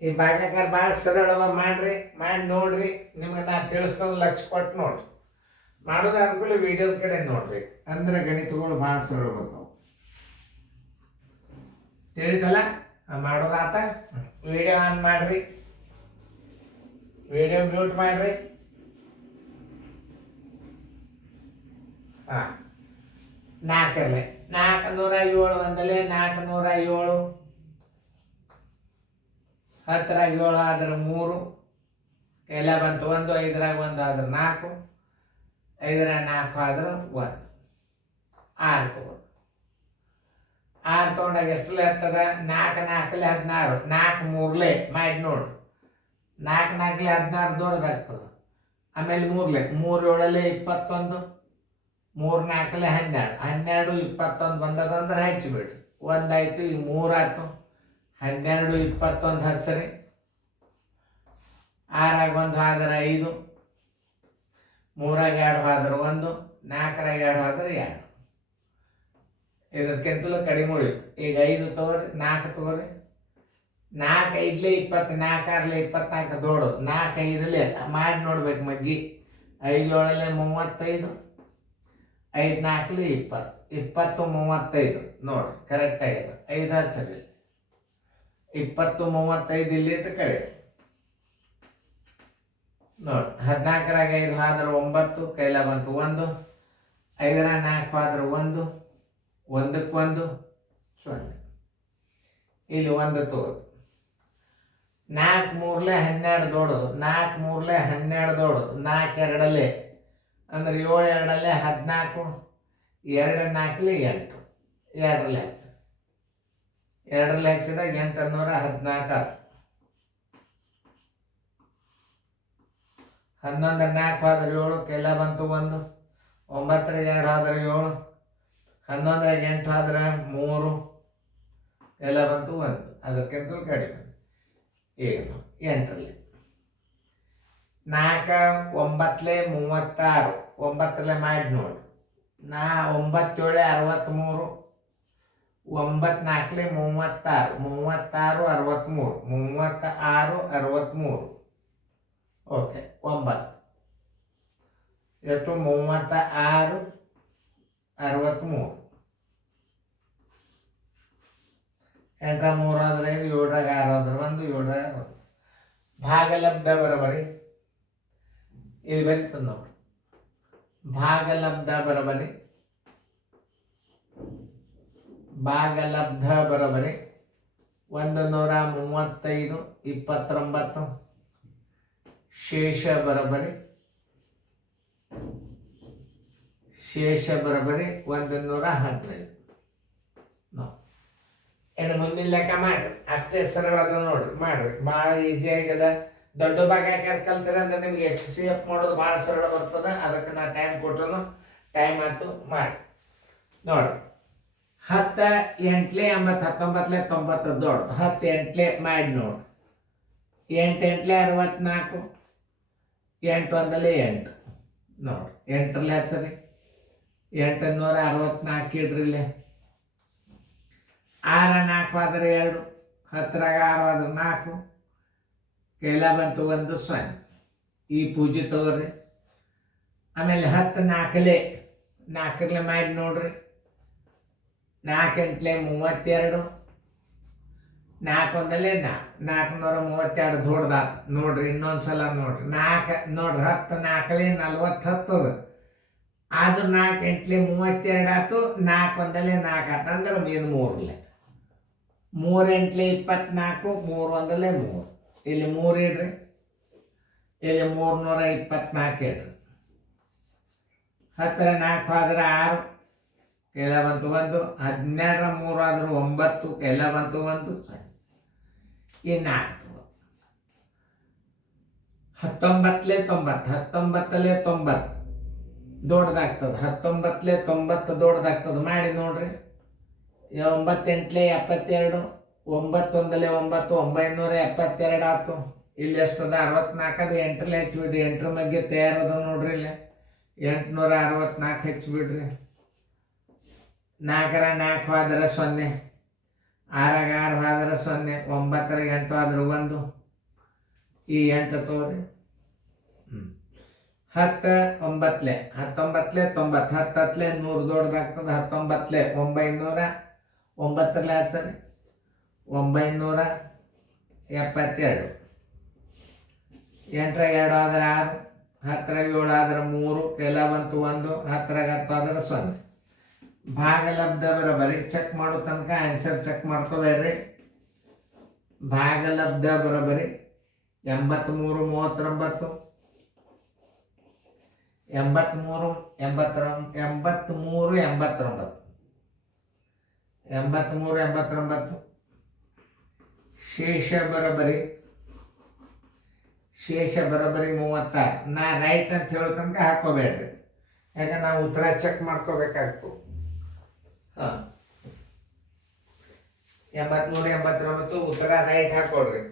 ಈ ಭಾಗ್ಯಕಾರ ಭಾಳ ಸರಳವ ಮಾಡ್ರಿ, ಮಾಡಿ ನೋಡ್ರಿ. ನಿಮಗೆ ನಾನು ತಿಳಿಸ್ಕೊಂಡು ಲಕ್ಷ ಕೊಟ್ಟು ನೋಡ್ರಿ. ಮಾಡೋದಾದ್ಮೇಲೆ ವಿಡಿಯೋದ ಕಡೆ ನೋಡ್ರಿ, ಅಂದ್ರೆ ಗಣಿತಗಳು ಭಾಳ ಸರಳ ಬರ್ತಾವೆ. ತಿಳಿದಲ್ಲ? ಮಾಡೋದಾತ. ವಿಡಿಯೋ ಆನ್ ಮಾಡ್ರಿ, ವಿಡಿಯೋ ಮ್ಯೂಟ್ ಮಾಡ್ರಿ. ಹಾಂ, 4 407 ಒಂದಲೇ 407, 10ರಾಗ 7 ಆದ್ರೆ 3, ಎಲ್ಲ ಬಂತು 1, 5ರಾಗ 1 ಆದ್ರೆ 4, 5ರಾಗ 4 ಆದ್ರೆ 1, 6 ತಗೋ. 6 ತೊಗೊಂಡಾಗ ಎಷ್ಟಲೆ ಹತ್ತದ? 4 4 16, 4 3 ಮಾಡಿ ನೋಡು. 4 4 16 ದೊಡ್ಡದಾಗ್ತದೆ. ಆಮೇಲೆ 3 3 7 21, 3 4 12, 12 21 ಬಂದದಂದ್ರೆ ಹಚ್ಚಿಬಿಡ್ರಿ. 1 ಆಯ್ತು, ಈಗ 3 ಆಯ್ತು. 12 21 ಹಚ್ಚ್ರಿ. 6ರಾಗ 1 ಆದ್ರೆ 5, 3ರಾಗ 2 ಆದ್ರೆ 1, 4ರಾಗ 2 ಆದ್ರೆ 2. ಇದಕ್ಕಿಂತಲೂ ಕಡಿಮೆ ಉಳಿತು. ಈಗ 5 ತಗೋರಿ, 4 ತಗೋರಿ. 4 5 20, 4 6 24 ದೊಡ್ಡದು. 4 5 ಮಾಡಿ ನೋಡ್ಬೇಕು ಮಗ್ಗಿ. 5 7 35, 5 4 20, 20 35 ನೋಡ್ರಿ, ಕರೆಕ್ಟ್ ಆಗಿದೆ. 5 ಹಚ್ಚರಿ. 20 35 ಇಲ್ಲಿಟ್ಟು ಕಡೆ ನೋಡಿ. 14ರಾಗ 5 ಆದ್ರೆ 9, ಕೈಲ ಬಂತು 1, 5ರಾಗ 4 ಆದ್ರೆ 1, 1ಕ್ಕೆ 1 0. ಇಲ್ಲಿ 1 ತಗೋದು. 4 3 12 ದೊಡ್ಡದು. 4 3 12 ದೊಡ್ಡದು. 4 2 ಅಂದ್ರೆ 7 2 14, 2 4 8, 2ರಲ್ಲಿ ಹಚ್ಚ. 2ರಲ್ಲಿ ಹಚ್ಚಿದಾಗ 814 ಆಯ್ತು. 11 4 ಆದ್ರೆ 7, ಕೈಲ ಬಂತು 1, 9ರಾಗ 2 ಆದ್ರೆ 7, 11ರಾಗ 8 ಆದ್ರೆ 3, ಕೈಲ ಬಂತು 1. ಅದಕ್ಕಿಂತಲೂ ಕಡಿಮೆ. ಈಗ 8ರಲ್ಲಿ 4 9 36, 9ರಲ್ಲಿ ಮಾಡಿ ನೋಡಿ. 9 7 63, 9 4 36, 36 63, 36 63. ಓಕೆ, 9 ಎಷ್ಟು? 36 63. 8 3 ಆದ್ರೆ 5, 7ರಾಗ 6 ಆದ್ರೆ 1, 7ರಾಗ 1. ಭಾಗಲಬ್ಧ ಬರಬರಿ ಇಲ್ಲಿ ಬರೀತದೆ ನೋಡಿ. ಭಾಗಲಬ್ಧ ಬರಬರಿ, ಭಾಗಲಬ್ಧ ಬರಬರಿ 135 29, ಶೇಷ ಬರಬರಿ, ಶೇಷ ಬರಬರಿ 115. ಇನ್ನು ಮುಂದಿನ ಲೆಕ್ಕ ಮಾಡ್ರಿ. ಅಷ್ಟೇ ಸರಳ ಅದ ನೋಡ್ರಿ, ಮಾಡ್ರಿ. ಭಾಳ ಈಸಿ ಆಗ್ಯದ. ದೊಡ್ಡ ಭಾಗಾಕಾರ ಕಲ್ತಿರ ಅಂದ್ರೆ ನಿಮ್ಗೆ HCF ಮಾಡೋದು ಭಾಳ ಸರಳ ಬರ್ತದೆ. ಅದಕ್ಕೆ ನಾ ಟೈಮ್ ಕೊಟ್ಟನು, ಟೈಮ್ ಆಯ್ತು, ಮಾಡಿ ನೋಡ್ರಿ. 10 8 80 19 90 ದೊಡ್ಡದು. 10 8 ಮಾಡಿ ನೋಡ್ರಿ. 8 8 64, 8 1 8 ನೋಡ್ರಿ. 8ರಲ್ಲಿ ಹಚ್ಚರಿ. 864 ಇಡ್ರಿ ಇಲ್ಲೇ. 6 4 ಆದ್ರೆ 2, 10ರಾಗ 6 ಆದ್ರೆ 4, ಕೈಲ ಬಂತು 1 0. ಈ ಪೂಜೆ ತಗೋರಿ. ಆಮೇಲೆ 10 4ರಲ್ಲಿ ಮಾಡಿ ನೋಡ್ರಿ. 4 8 32, 4 1 432 ದೊಡ್ಡದಾತು ನೋಡ್ರಿ. ಇನ್ನೊಂದ್ಸಲ ನೋಡ್ರಿ. 4 ನೋಡ್ರಿ. 10 4 40 ಹತ್ತದ. ಆದ್ರೂ 4 8 32 ಆಯ್ತು. 4 1 4 ಆಯ್ತು ಅಂದ್ರೆ ಏನು 3. 3 8 24, 3 1 3. ಇಲ್ಲಿ 3 ಇಡ್ರಿ. ಇಲ್ಲಿ 324 ಇಡ್ರಿ. 10 4 ಆದ್ರೆ 6, ಕೈಲ ಬಂತು 1. 12 3 ಆದ್ರೆ 9, ಕೈಲ ಬಂತು 1. ಈ 4 19 90 ದೊಡ್ಡದಾಗ್ತದೆ. 19 90 ದೊಡ್ಡದಾಗ್ತದೆ. ಮಾಡಿ ನೋಡ್ರಿ. 9 8 72, 9 1 9, 972 ಆಯ್ತು. ಇಲ್ಲಿ ಎಷ್ಟದ? 64 ಅದು. 8ರಲ್ಲಿ ಹಚ್ಚಿಬಿಡ್ರಿ. 8ರ ಬಗ್ಗೆ ತಯಾರದ ನೋಡ್ರಿ. ಇಲ್ಲಿ 864 ಹಚ್ಚಿಬಿಡ್ರಿ. 4 4 ಆದ್ರೆ 0, ಆರಾಗ 6 ಆದ್ರೆ 0, 9 8 ಆದ್ರೆ 1, ಈ 8 ತೋರಿ. 10 9 19 90, 10 100 ದೊಡ್ಡದಾಗ್ತದೆ. 19 900, 9 ಹಚ್ಚರಿ 972. 8 2 ಆದ್ರೆ 6, 10 7 ಆದ್ರೆ 3, ಕೆಲ ಬಂತು 1, 10 10 ಆದ್ರೆ 0. ಭಾಗಲಬ್ಧ ಬರೋಬರಿ ಚೆಕ್ ಮಾಡೋ ತನಕ ಆನ್ಸರ್ ಚೆಕ್ ಮಾಡ್ಕೋಬೇಡ್ರಿ. ಭಾಗಲಬ್ಧ ಬರೋಬರಿ 83 39, 83 89. ಶೇಷ ಬರೋಬರಿ 36. ನಾ ರೈಟ್ ಅಂತ ಹೇಳೋ ತನಕ ಹಾಕೋಬೇಡ್ರಿ, ಯಾಕೆ ನಾವು ಉತ್ತರ ಚೆಕ್ ಮಾಡ್ಕೋಬೇಕಾಗ್ತು. 83 89 ಉತ್ತರ ರೈಟ್ ಹಾಕೊಡ್ರಿ.